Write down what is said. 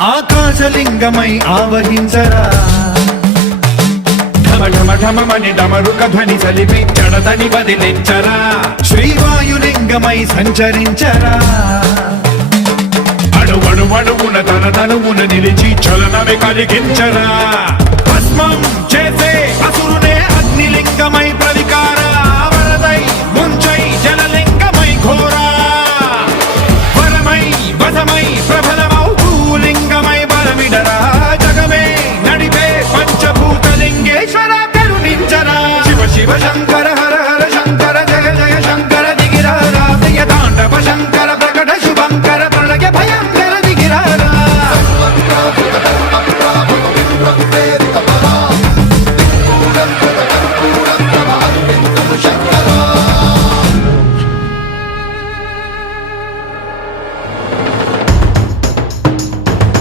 ఆకాశలింగమై ఆవహించరా ఢమఢమని డమరుక ధ్వని సలిపి జడదని వదిలించరా శ్రీవాయులింగమై సంచరించరా అణువణువున తన తనువున నిలిచి చలనమే కలిగించరా